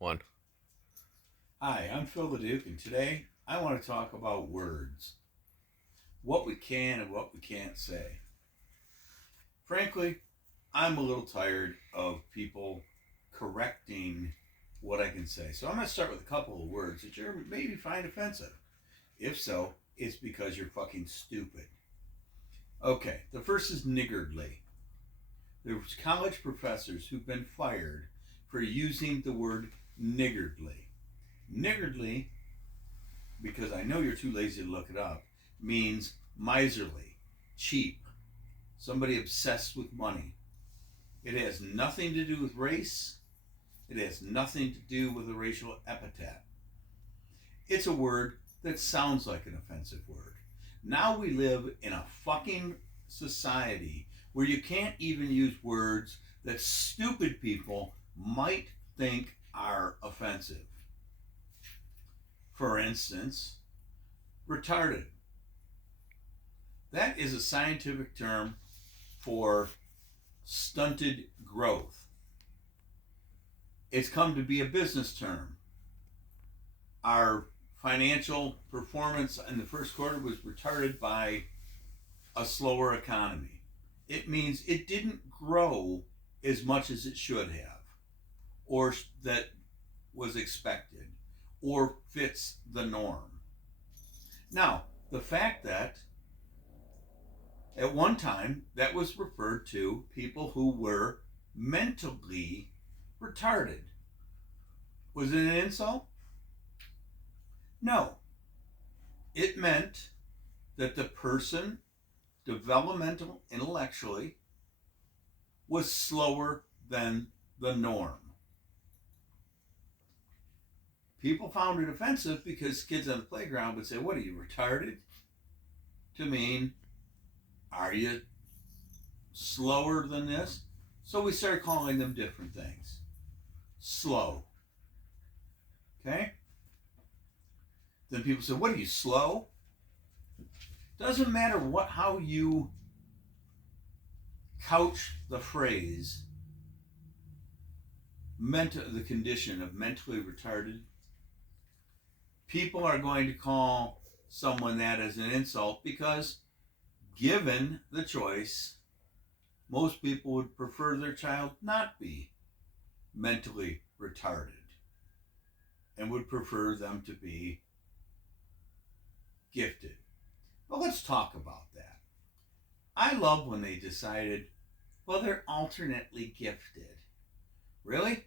One. Hi, I'm Phil the Duke, and today I want to talk about words. What we can and what we can't say. Frankly, I'm a little tired of people correcting what I can say. So I'm going to start with a couple of words that you maybe find offensive. If so, it's because you're fucking stupid. Okay, the first is niggardly. There's college professors who've been fired for using the word niggardly. Niggardly, because I know you're too lazy to look it up, means miserly, cheap, somebody obsessed with money. It has nothing to do with race. It has nothing to do with a racial epithet. It's a word that sounds like an offensive word. Now we live in a fucking society where you can't even use words that stupid people might think are offensive. For instance, retarded. That is a scientific term for stunted growth. It's come to be a business term. Our financial performance in the first quarter was retarded by a slower economy. It means it didn't grow as much as it should have, or that was expected, or fits the norm. Now, the fact that at one time that was referred to people who were mentally retarded. Was it an insult? No. It meant that the person, developmental intellectually, was slower than the norm. People found it offensive because kids on the playground would say, "What are you, retarded?" To mean, "Are you slower than this?" So we started calling them different things. Slow. Okay? Then people say, "What are you, slow?" Doesn't matter how you couch the phrase the condition of mentally retarded. People are going to call someone that as an insult because, given the choice, most people would prefer their child not be mentally retarded and would prefer them to be gifted. But let's talk about that. I love when they decided, well, they're alternately gifted. Really?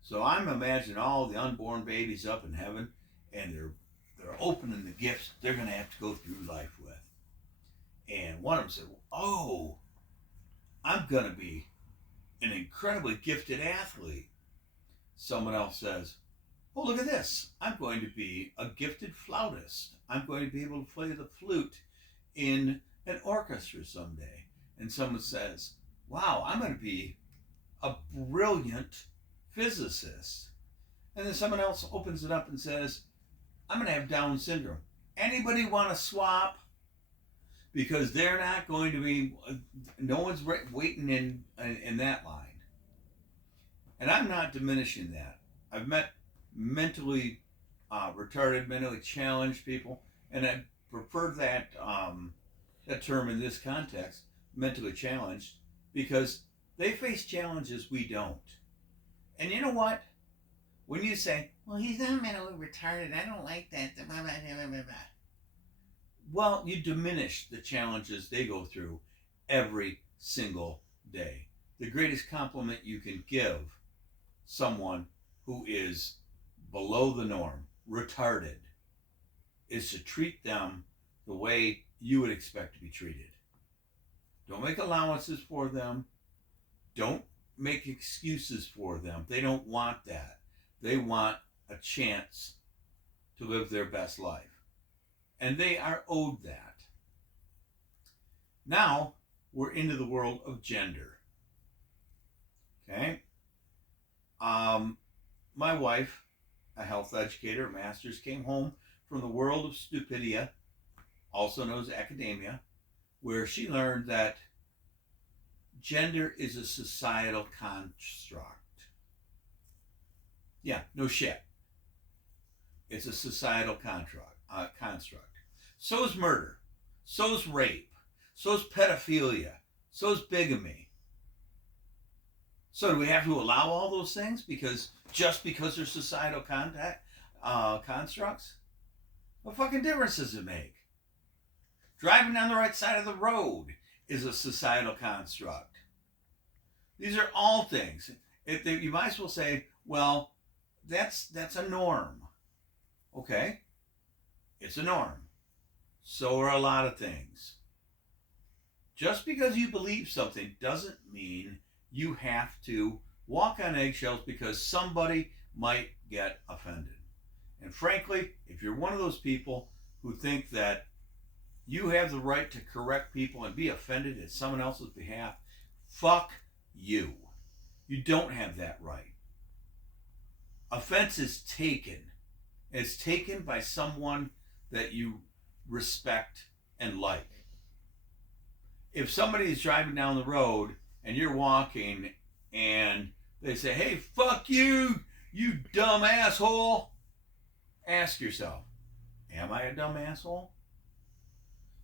So I'm imagining all the unborn babies up in heaven, and they're opening the gifts they're going to have to go through life with. And one of them said, "Oh, I'm going to be an incredibly gifted athlete." Someone else says, "Oh, look at this. I'm going to be a gifted flautist. I'm going to be able to play the flute in an orchestra someday." And someone says, "Wow, I'm going to be a brilliant physicist." And then someone else opens it up and says, "I'm going to have Down syndrome. Anybody want to swap?" Because they're not going to be, no one's waiting in that line. And I'm not diminishing that. I've met mentally retarded, mentally challenged people, and I prefer that term in this context, mentally challenged, because they face challenges we don't. And you know what? When you say, "Well, he's not mentally retarded, I don't like that," well, you diminish the challenges they go through every single day. The greatest compliment you can give someone who is below the norm, retarded, is to treat them the way you would expect to be treated. Don't make allowances for them. Don't make excuses for them. They don't want that. They want a chance to live their best life. And they are owed that. Now we're into the world of gender. Okay? My wife, a health educator, a master's, came home from the world of stupidia, also known as academia, where she learned that gender is a societal construct. Yeah, no shit. It's a societal construct. So is murder. So is rape. So is pedophilia. So is bigamy. So do we have to allow all those things just because they're societal constructs? What fucking difference does it make? Driving down the right side of the road is a societal construct. These are all things. You might as well say, well, that's a norm. Okay, it's a norm. So are a lot of things. Just because you believe something doesn't mean you have to walk on eggshells because somebody might get offended. And frankly, if you're one of those people who think that you have the right to correct people and be offended at someone else's behalf, fuck you. You don't have that right. Offense is taken. It's taken by someone that you respect and like. If somebody is driving down the road and you're walking and they say, hey, fuck you, you dumb asshole, ask yourself, am I a dumb asshole?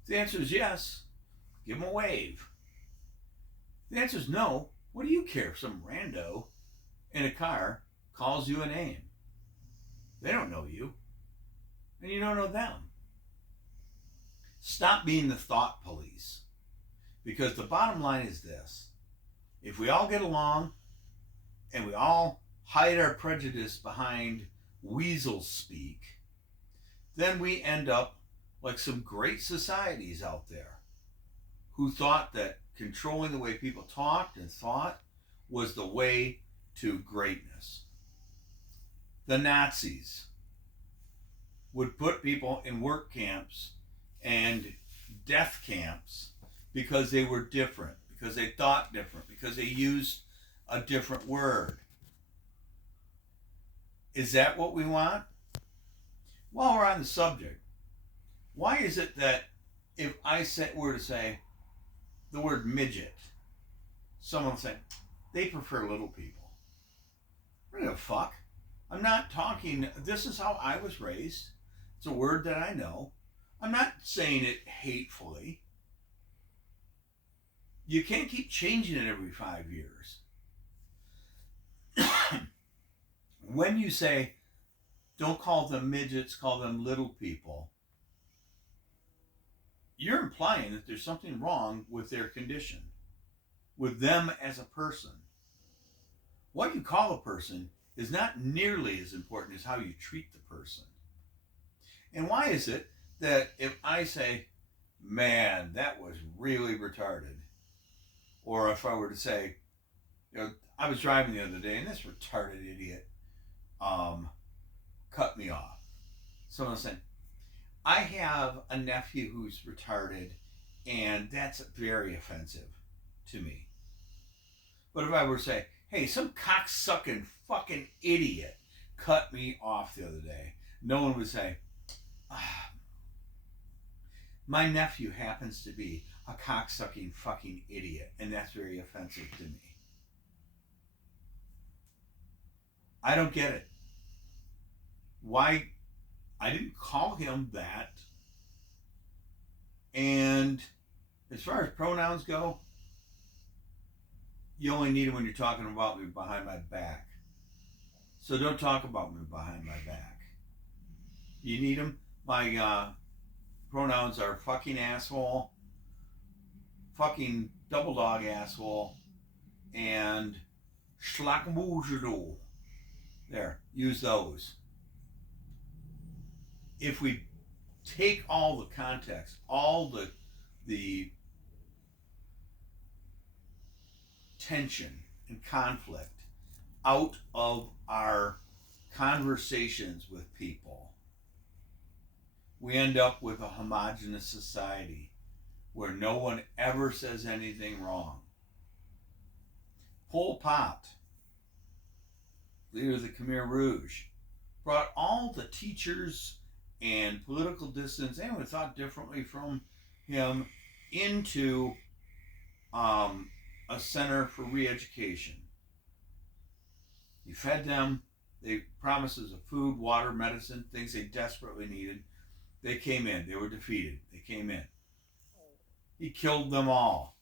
If the answer is yes, give them a wave. If the answer is no, what do you care if some rando in a car calls you a name? They don't know you, and you don't know them. Stop being the thought police. Because the bottom line is this. If we all get along and we all hide our prejudice behind weasel speak, then we end up like some great societies out there who thought that controlling the way people talked and thought was the way to greatness. The Nazis would put people in work camps and death camps because they were different, because they thought different, because they used a different word. Is that what we want? While we're on the subject, why is it that if I were to say the word midget, someone would say, they prefer little people? I don't give a fuck. I'm not talking, this is how I was raised. It's a word that I know. I'm not saying it hatefully. You can't keep changing it every 5 years. When you say, don't call them midgets, call them little people, you're implying that there's something wrong with their condition, with them as a person. What you call a person is not nearly as important as how you treat the person. And why is it that if I say, man, that was really retarded, or if I were to say, I was driving the other day and this retarded idiot cut me off. Someone said, I have a nephew who's retarded and that's very offensive to me. But if I were to say, hey, some cocksucking fucking idiot cut me off the other day, no one would say, my nephew happens to be a cocksucking fucking idiot, and that's very offensive to me. I don't get it. Why? I didn't call him that. And as far as pronouns go, you only need them when you're talking about me behind my back. So don't talk about me behind my back. You need them? My pronouns are fucking asshole, fucking double dog asshole, and schlackmoozadoo. There, use those. If we take all the context, all the tension and conflict out of our conversations with people, we end up with a homogenous society where no one ever says anything wrong. Pol Pot, leader of the Khmer Rouge, brought all the teachers and political dissidents, anyone who thought differently from him, into a center for re-education. He fed them, They promises of food, water, medicine, things they desperately needed. They came in. They were defeated. They came in. He killed them all.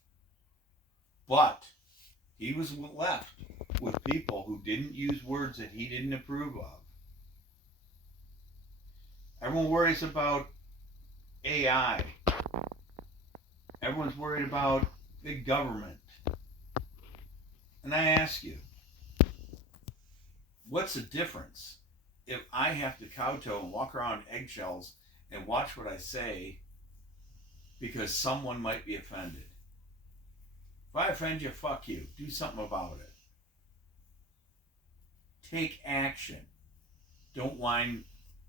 But he was left with people who didn't use words that he didn't approve of. Everyone worries about AI. Everyone's worried about big government. And I ask you, what's the difference if I have to kowtow and walk around eggshells and watch what I say because someone might be offended? If I offend you, fuck you. Do something about it. Take action. Don't whine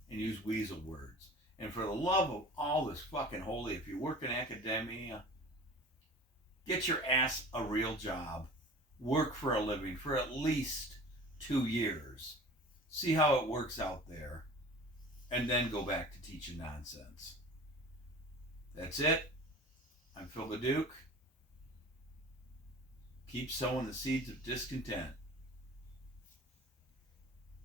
and use weasel words. And for the love of all this fucking holy, if you work in academia, get your ass a real job. Work for a living for at least 2 years. See how it works out there. And then go back to teaching nonsense. That's it. I'm Phil the Duke. Keep sowing the seeds of discontent.